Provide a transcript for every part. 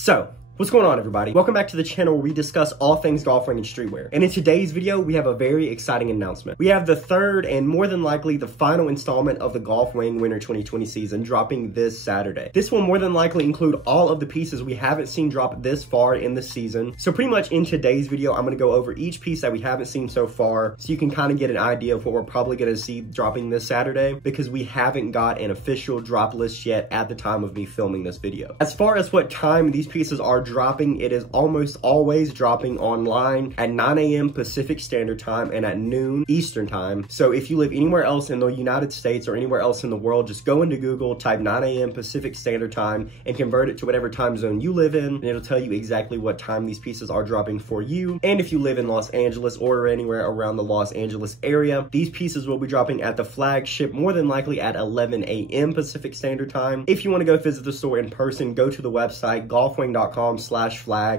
So, what's going on, everybody? Welcome back to the channel where we discuss all things golf wearing and streetwear. And in today's video, we have a very exciting announcement. We have the third and more than likely the final installment of the Golf Wang Winter 2020 season dropping this Saturday. This will more than likely include all of the pieces we haven't seen drop this far in the season. So pretty much in today's video, I'm going to go over each piece that we haven't seen so far so you can kind of get an idea of what we're probably going to see dropping this Saturday, because we haven't got an official drop list yet at the time of me filming this video. As far as what time these pieces are dropping, it is almost always dropping online at 9 a.m. Pacific Standard Time and at noon Eastern Time. So if you live anywhere else in the United States or anywhere else in the world, just go into Google, type 9 a.m. Pacific Standard Time and convert it to whatever time zone you live in, and it'll tell you exactly what time these pieces are dropping for you. And if you live in Los Angeles or anywhere around the Los Angeles area, these pieces will be dropping at the flagship more than likely at 11 a.m. Pacific Standard Time. If you want to go visit the store in person, go to the website golfwang.com/flag,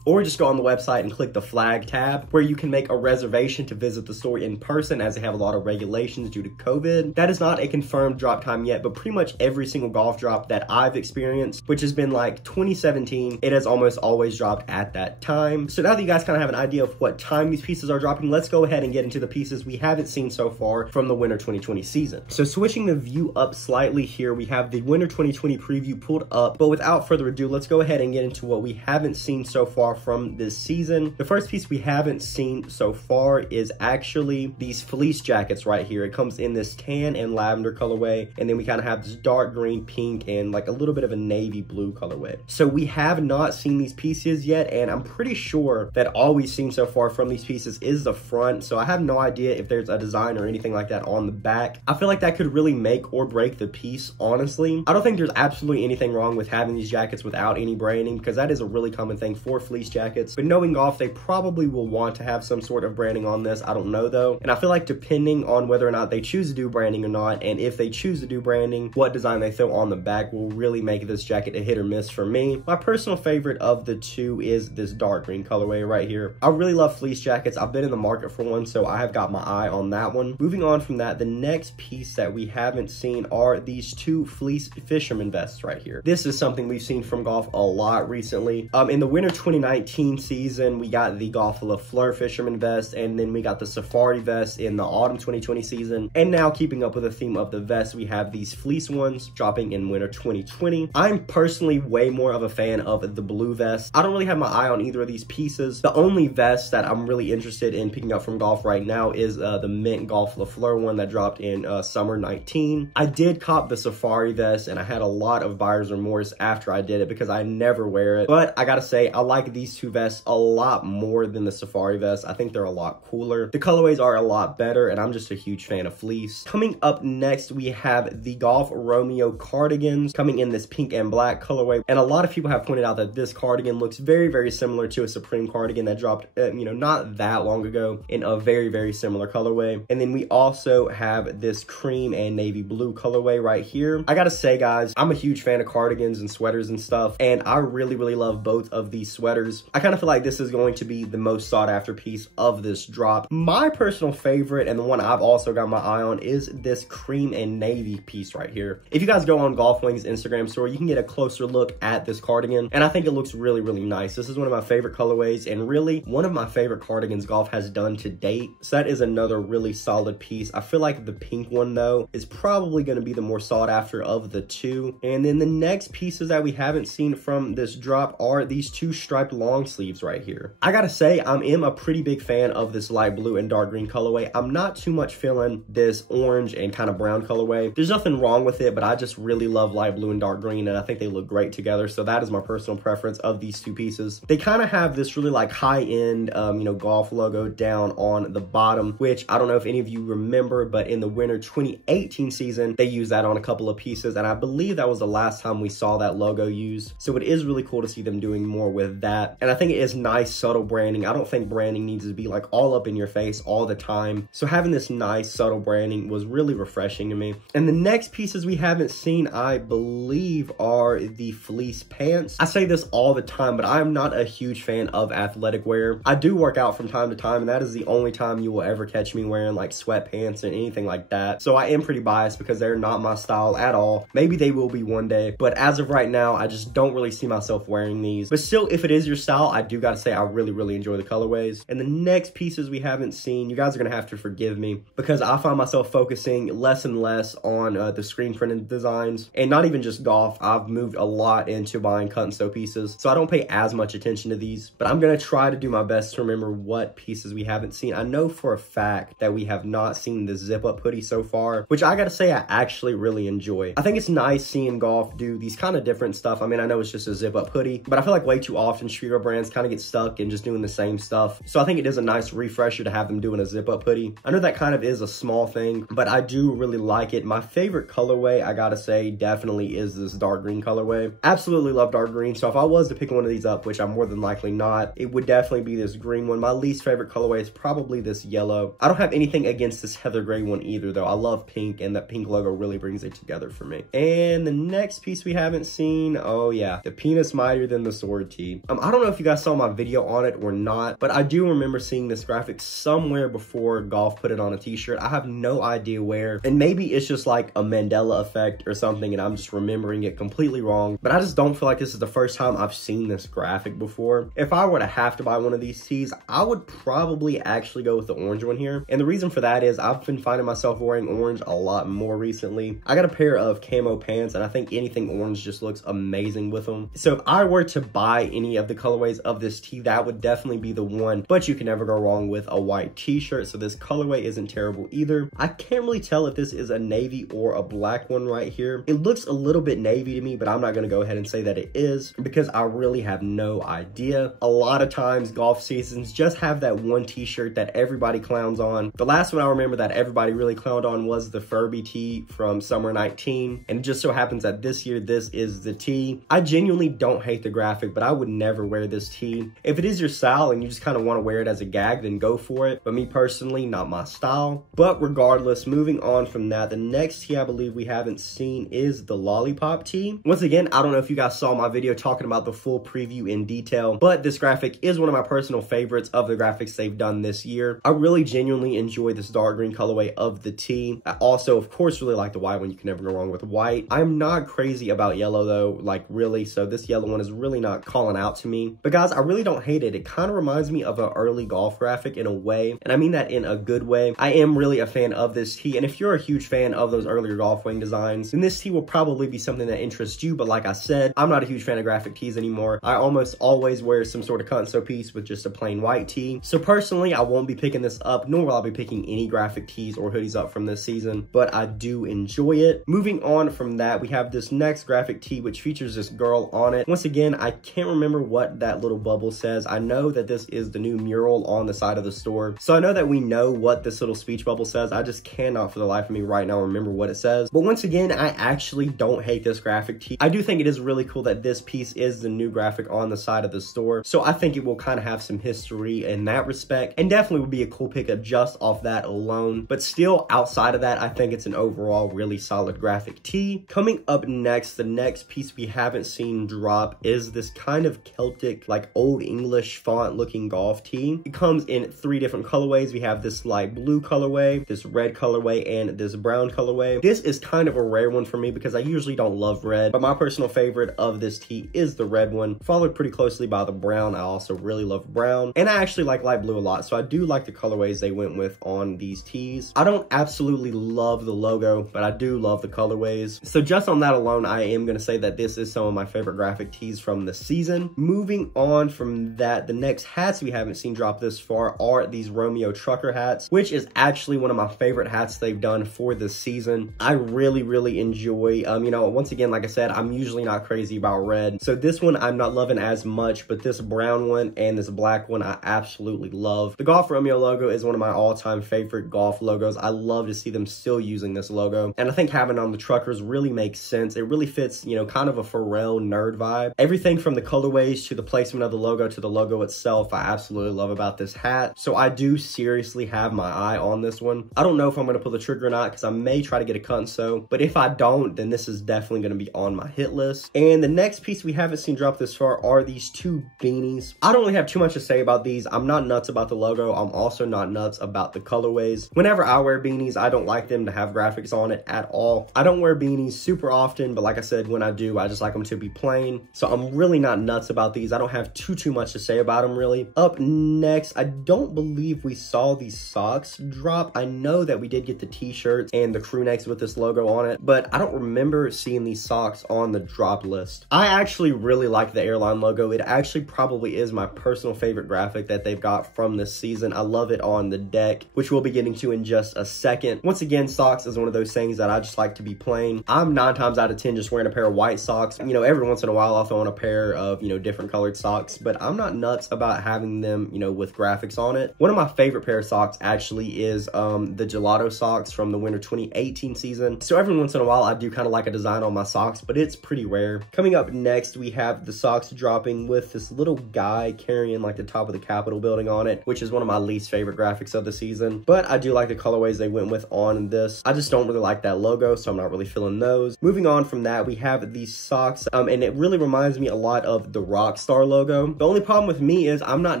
or just go on the website and click the flag tab where you can make a reservation to visit the store in person, as they have a lot of regulations due to COVID. That is not a confirmed drop time yet, but pretty much every single golf drop that I've experienced, which has been like 2017, it has almost always dropped at that time. So now that you guys kind of have an idea of what time these pieces are dropping, let's go ahead and get into the pieces we haven't seen so far from the Winter 2020 season. So switching the view up slightly here, we have the Winter 2020 preview pulled up, but without further ado, let's go ahead and get into what we haven't seen so far from this season. The first piece we haven't seen so far is actually these fleece jackets right here. It comes in this tan and lavender colorway, and then we kind of have this dark green, pink, and like a little bit of a navy blue colorway. So we have not seen these pieces yet, and I'm pretty sure that all we've seen so far from these pieces is the front, so I have no idea if there's a design or anything like that on the back. I feel like that could really make or break the piece, honestly. I don't think there's absolutely anything wrong with having these jackets without any branding, because that is a really common thing for fleece jackets, but knowing golf, they probably will want to have some sort of branding on this. I don't know though, and I feel like depending on whether or not they choose to do branding or not, and if they choose to do branding, what design they throw on the back will really make this jacket a hit or miss for me. My personal favorite of the two is this dark green colorway right here. I really love fleece jackets. I've been in the market for one, so I have got my eye on that one. Moving on from that, the next piece that we haven't seen are these two fleece fisherman vests right here. This is something we've seen from golf a lot recently. In the Winter 2019 season, we got the GOLF le FLEUR fisherman vest, and then we got the safari vest in the autumn 2020 season. And now, keeping up with the theme of the vest, we have these fleece ones dropping in winter 2020. I'm personally way more of a fan of the blue vest. I don't really have my eye on either of these pieces. The only vest that I'm really interested in picking up from golf right now is the mint GOLF le FLEUR one that dropped in summer 19. I did cop the safari vest, and I had a lot of buyer's remorse after I did it because I never wear it. But I gotta say, I like these two vests a lot more than the safari vest. I think they're a lot cooler. The colorways are a lot better, and I'm just a huge fan of fleece. Coming up next, we have the Golf Romeo cardigans coming in this pink and black colorway, and a lot of people have pointed out that this cardigan looks very, very similar to a Supreme cardigan that dropped, not that long ago in a very, very similar colorway. And then we also have this cream and navy blue colorway right here. I gotta say, guys, I'm a huge fan of cardigans and sweaters and stuff, and I really, really love both of these sweaters. I kind of feel like this is going to be the most sought after piece of this drop. My personal favorite, and the one I've also got my eye on, is this cream and navy piece right here. If you guys go on Golf Wang's Instagram store, you can get a closer look at this cardigan, and I think it looks really, really nice. This is one of my favorite colorways, and really one of my favorite cardigans golf has done to date. So that is another really solid piece. I feel like the pink one though is probably going to be the more sought after of the two. And then the next pieces that we haven't seen from this drop are these two striped long sleeves right here. I gotta say, I am a pretty big fan of this light blue and dark green colorway. I'm not too much feeling this orange and kind of brown colorway. There's nothing wrong with it, but I just really love light blue and dark green, and I think they look great together. So that is my personal preference of these two pieces. They kind of have this really like high-end, golf logo down on the bottom, which I don't know if any of you remember, but in the winter 2018 season, they used that on a couple of pieces, and I believe that was the last time we saw that logo used. So it is really cool to see them doing more with that, and I think it is nice, subtle branding. I don't think branding needs to be like all up in your face all the time, so having this nice, subtle branding was really refreshing to me. And the next pieces we haven't seen, I believe, are the fleece pants. I say this all the time, but I'm not a huge fan of athletic wear. I do work out from time to time, and that is the only time you will ever catch me wearing like sweatpants and anything like that. So I am pretty biased because they're not my style at all. Maybe they will be one day, but as of right now, I just don't really see myself wearing these. these. But still, if it is your style, I do gotta say I really enjoy the colorways. And the next pieces we haven't seen, you guys are gonna have to forgive me because I find myself focusing less and less on the screen printed designs, and not even just golf. I've moved a lot into buying cut and sew pieces, so I don't pay as much attention to these, but I'm gonna try to do my best to remember what pieces we haven't seen. I know for a fact that we have not seen the zip up hoodie so far, which I gotta say I actually really enjoy. I think it's nice seeing golf do these kind of different stuff. I mean, I know it's just a zip up hoodie, but I feel like way too often streetwear brands kind of get stuck in just doing the same stuff. So I think it is a nice refresher to have them doing a zip up hoodie. I know that kind of is a small thing, but I do really like it. My favorite colorway, I gotta say, definitely is this dark green colorway. Absolutely love dark green. So if I was to pick one of these up, which I'm more than likely not, it would definitely be this green one. My least favorite colorway is probably this yellow. I don't have anything against this heather gray one either, though. I love pink, and that pink logo really brings it together for me. And the next piece we haven't seen, oh yeah, the penis mightier than the sword tee. I don't know if you guys saw my video on it or not, but I do remember seeing this graphic somewhere before Golf put it on a t-shirt. I have no idea where, and maybe it's just like a Mandela effect or something, and I'm just remembering it completely wrong, but I just don't feel like this is the first time I've seen this graphic before. If I were to have to buy one of these tees, I would probably actually go with the orange one here, and the reason for that is I've been finding myself wearing orange a lot more recently. I got a pair of camo pants, and I think anything orange just looks amazing with them. So if I were to buy any of the colorways of this tee, that would definitely be the one, but you can never go wrong with a white t-shirt, so this colorway isn't terrible either. I can't really tell if this is a navy or a black one right here. It looks a little bit navy to me, but I'm not gonna go ahead and say that it is because I really have no idea. A lot of times golf seasons just have that one t-shirt that everybody clowns on. The last one I remember that everybody really clowned on was the Furby tee from summer 19, and it just so happens that this year this is the tee. I genuinely don't hate the graphic, but I would never wear this tee. If it is your style and you just kind of want to wear it as a gag, then go for it, but me personally, not my style. But regardless, moving on from that, the next tee I believe we haven't seen is the lollipop tee. Once again, I don't know if you guys saw my video talking about the full preview in detail, but this graphic is one of my personal favorites of the graphics they've done this year. I really genuinely enjoy this dark green colorway of the tee. I also, of course, really like the white one. You can never go wrong with white. I'm not crazy about yellow though, like really, so this yellow one is really not calling out to me. But guys, I really don't hate it. It kind of reminds me of an early golf graphic in a way, and I mean that in a good way. I am really a fan of this tee, and if you're a huge fan of those earlier Golf Wang designs, then this tee will probably be something that interests you. But like I said, I'm not a huge fan of graphic tees anymore. I almost always wear some sort of cut and sew piece with just a plain white tee. So personally, I won't be picking this up, nor will I be picking any graphic tees or hoodies up from this season, but I do enjoy it. Moving on from that, we have this next graphic tee, which features this girl on it. Once again, I can't remember what that little bubble says. I know that this is the new mural on the side of the store, so I know that we know what this little speech bubble says. I just cannot for the life of me right now remember what it says. But once again, I actually don't hate this graphic tee. I do think it is really cool that this piece is the new graphic on the side of the store, so I think it will kind of have some history in that respect, and definitely would be a cool pickup just off that alone. But still, outside of that, I think it's an overall really solid graphic tee. Coming up next, the next piece we haven't seen drop is this kind of Celtic, like Old English font looking golf tee. It comes in 3 different colorways. We have this light blue colorway, this red colorway, and this brown colorway. This is kind of a rare one for me because I usually don't love red, but my personal favorite of this tee is the red one, followed pretty closely by the brown. I also really love brown, and I actually like light blue a lot, so I do like the colorways they went with on these tees. I don't absolutely love the logo, but I do love the colorways. So just on that alone, I am going to say that this is some of my favorite graphic tees from the season. Moving on from that, the next hats we haven't seen drop this far are these Romeo trucker hats, which is actually one of my favorite hats they've done for this season. I really enjoy, you know, once again, like I said, I'm usually not crazy about red, so this one I'm not loving as much, but this brown one and this black one I absolutely love. The Golf Romeo logo is one of my all-time favorite golf logos. I love to see them still using this logo, and I think having on the truckers really makes sense. It really fits, you know, kind of a Pharrell nerd vibe. Everything from the colorways to the placement of the logo to the logo itself, I absolutely love about this hat. So I do seriously have my eye on this one. I don't know if I'm going to pull the trigger or not because I may try to get a cut and sew, but if I don't, then this is definitely going to be on my hit list. And the next piece we haven't seen drop this far are these 2 beanies. I don't really have too much to say about these. I'm not nuts about the logo. I'm also not nuts about the colorways. Whenever I wear beanies, I don't like them to have graphics on it at all. I don't wear beanies super often, but like I said, when I do, I just like them to be plain. So I'm really not nuts about these. I don't have too much to say about them really. Up next, I don't believe we saw these socks drop. I know that we did get the t-shirts and the crew necks with this logo on it, but I don't remember seeing these socks on the drop list. I actually really like the airline logo. It actually probably is my personal favorite graphic that they've got from this season. I love it on the deck, which we'll be getting to in just a second. Once again, socks is one of those things that I just like to be plain. I'm 9 times out of 10 just wearing a pair of white socks. You know, every once in a while I'll throw on a pair of, you know, different colored socks, but I'm not nuts about having them, you know, with graphics on it. One of my favorite pair of socks actually is the gelato socks from the winter 2018 season. So every once in a while I do kind of like a design on my socks, but it's pretty rare. Coming up next, we have the socks dropping with this little guy carrying like the top of the Capitol building on it, which is one of my least favorite graphics of the season, but I do like the colorways they went with on this. I just don't really like that logo, so I'm not really feeling those. Moving on from that, we have these socks, and it really reminds me a lot of the Rockstar logo. The only problem with me is I'm not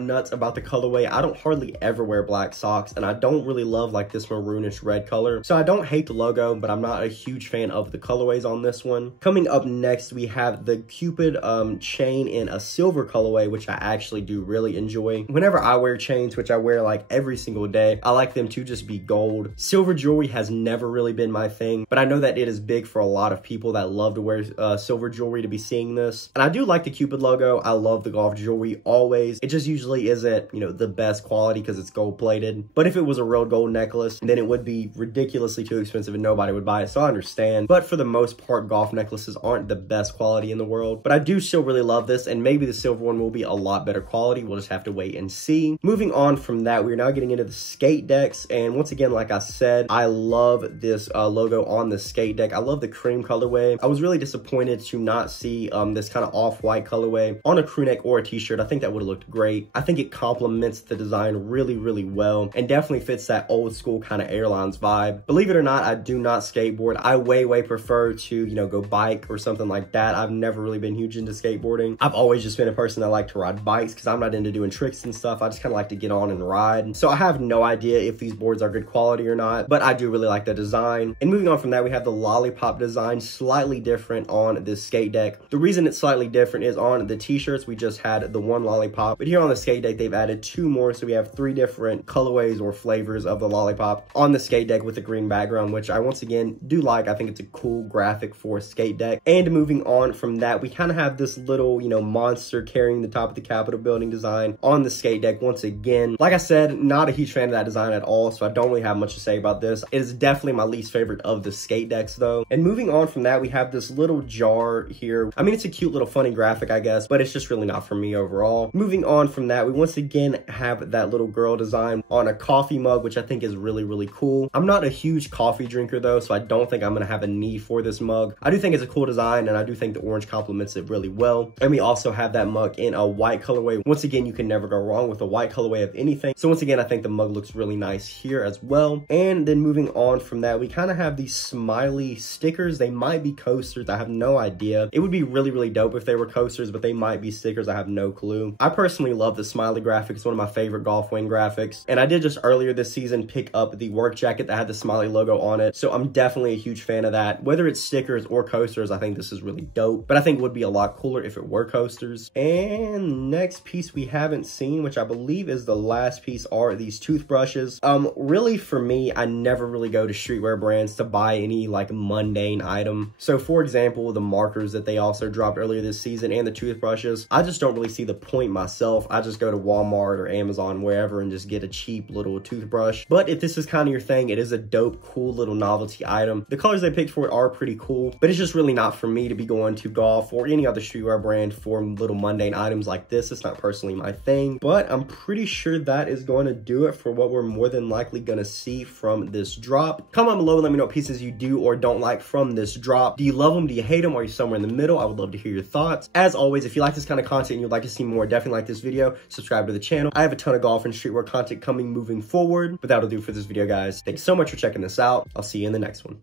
nuts about the colorway. I don't hardly ever wear black socks, and I don't really love like this maroonish red color. So I don't hate the logo, but I'm not a huge fan of the colorways on this one. Coming up next, we have the Cupid chain in a silver colorway, which I actually do really enjoy. Whenever I wear chains, which I wear like every single day, I like them to just be gold. Silver jewelry has never really been my thing, but I know that it is big for a lot of people that love to wear silver jewelry to be seeing this. And I do like the Cupid logo. I love the golf jewelry always. It just usually isn't, you know, the best quality because it's gold plated. But if it was a real gold necklace, then it would be ridiculously too expensive and nobody would buy it. So I understand. But for the most part, golf necklaces aren't the best quality in the world. But I do still really love this, and maybe the silver one will be a lot better quality. We'll just have to wait and see. Moving on from that, we're now getting into the skate decks. And once again, like I said, I love this logo on the skate deck. I love the cream colorway. I was really disappointed to not see this kind of off-white colorway on a crew neck or a t-shirt. I think that would have looked great. I think it complements the design really well and definitely fits that old school kind of airlines vibe. Believe it or not, I do not skateboard. I way prefer to, you know, go bike or something like that. I've never really been huge into skateboarding. I've always just been a person that liked to ride bikes because I'm not into doing tricks and stuff. I just kind of like to get on and ride. So I have no idea if these boards are good quality or not, but I do really like the design. And moving on from that, we have the lollipop design, slightly different on this skate deck. The reason it's slightly different is on the t-shirts, we just had the one lollipop, but here on the skate deck, they've added 2 more. So we have 3 different colorways or flavors of the lollipop on the skate deck with the green background, which I once again do like. I think it's a cool graphic for a skate deck. And moving on from that, we kind of have this little, you know, monster carrying the top of the Capitol building design on the skate deck once again. Like I said, not a huge fan of that design at all, so I don't really have much to say about this. It is definitely my least favorite of the skate decks though. And moving on from that, we have this little jar here. I mean, it's a cute little funny graphic, I guess, but it's just really not for me overall. Moving on from that, we once again have that little girl design on a coffee mug, which I think is really cool. I'm not a huge coffee drinker though, so I don't think I'm gonna have a need for this mug. I do think it's a cool design, and I do think the orange complements it really well. And we also have that mug in a white colorway. Once again, you can never go wrong with a white colorway of anything. So once again, I think the mug looks really nice here as well. And then moving on from that, we kind of have these smiley stickers. They might be coasters. I have no idea. It would be really dope if they were coasters, but they might be stickers. I have no clue. I personally love the smiley graphic. It's one of my favorite Golf Wang graphics. And I did just earlier this season pick up the work jacket that had the smiley logo on it. So I'm definitely a huge fan of that. Whether it's stickers or coasters, I think this is really dope. But I think it would be a lot cooler if it were coasters. And next piece we haven't seen, which I believe is the last piece, are these toothbrushes. Really for me, I never really go to streetwear brands to buy any like mundane item. So for example, the markers that they also dropped earlier this season and the toothbrushes, I just don't really see the point myself. I just go to Walmart or Amazon, wherever, and just get a cheap little toothbrush. But if this is kind of your thing, it is a dope, cool little novelty item. The colors they picked for it are pretty cool, but it's just really not for me to be going to Golf or any other streetwear brand for little mundane items like this. It's not personally my thing, but I'm pretty sure that is going to do it for what we're more than likely going to see from this drop. Comment below and let me know what pieces you do or don't like from this drop. Do you love them? Do you hate them? Are you somewhere in the middle? I would love to hear your thoughts. As always, if you like this kind of content and you'd like to see more, definitely like this video, subscribe to the channel. I have a ton of golf and streetwear content coming moving forward, but that'll do for this video, guys. Thanks so much for checking this out. I'll see you in the next one.